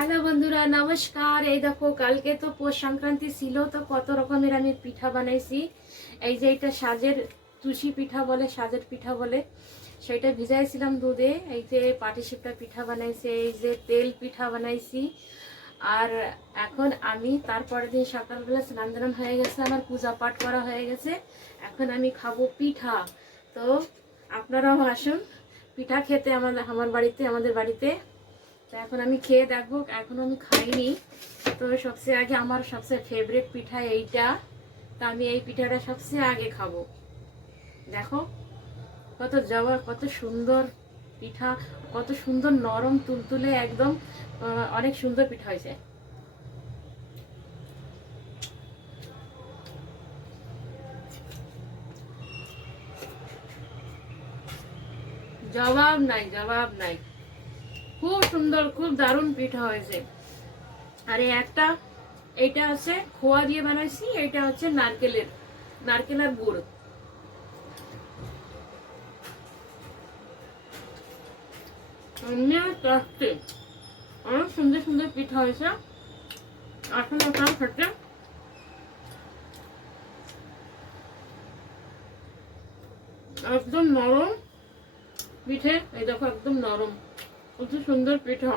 Hello বন্ধুরা, নমস্কার। এই দেখো, কালকে তো পৌষ সংক্রান্তি ছিল, তো কত রকমের আমি পিঠা বানাইছি। এই যে এটা সাজের তুষি পিঠা বলে, সাজের পিঠা বলে, সেটা ভিজাইছিলাম দুধে। এই যে পাটিসাপটা পিঠা বানাইছি, এই যে তেল পিঠা বানাইছি। আর এখন আমি তারপরের দিন সকালবেলা স্নান দান হয়ে গেছে, আমার পূজা পাঠ করা হয়ে গেছে। এখন আমি খাবো পিঠা। তো আপনারাও আসুন পিঠা খেতে আমাদের বাড়িতে। তো এখন আমি খেয়ে দেখবো, এখন আমি খাইনি। তো সবচেয়ে আগে আমার সবচেয়ে ফেভারিট পিঠা এইটা, তো আমি এই পিঠাটা সবচেয়ে আগে খাবো। দেখো কত সুন্দর পিঠা, কত সুন্দর নরম তুলতুলে, একদম অনেক সুন্দর পিঠা হয়েছে। জবাব নাই, খুব সুন্দর, খুব দারুণ পিঠা হয়েছে। আর এইটা হচ্ছে খোয়া দিয়ে বানাইছি, এইটা হচ্ছে নারকেলের গুড়। অনেক সুন্দর সুন্দর পিঠা হয়েছে। এখন আপনার খেতে একদম নরম পিঠে, এই দেখো একদম নরম, কত সুন্দর পিঠা।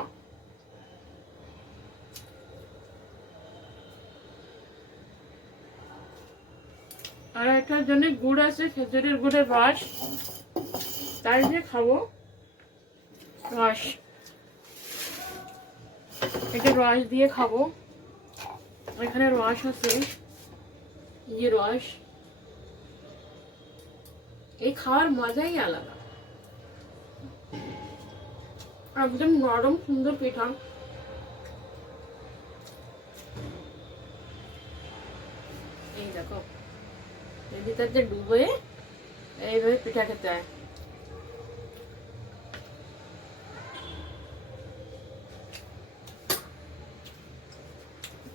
আর এটার জন্য গুড় আছে, খেজুরের গুড়ের রস, তাই দিয়ে খাবো। রস, এটা রস দিয়ে খাবো। এখানে রস আছে, এই রস, এই খাওয়ার মজাই আলাদা। একদম নরম সুন্দর পিঠা। এই দেখো, এই ভিতরে ডুবে এইভাবে পিঠা খেতে হয়।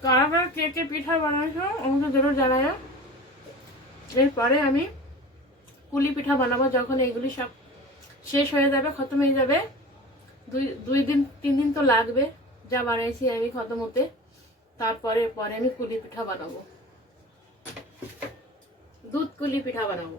কারা কারা কে কে পিঠা বানাইছো আমাকে জরুর জানায়। এরপরে আমি কুলি পিঠা বানাবো, যখন এইগুলি সব শেষ হয়ে যাবে, খতম হয়ে যাবে। 2-3 দিন তো লাগবে যা বানাইছি আমি খতম হতে। পরে আমি কুলি পিঠা বানাবো, দুধ কুলি পিঠা বানাবো।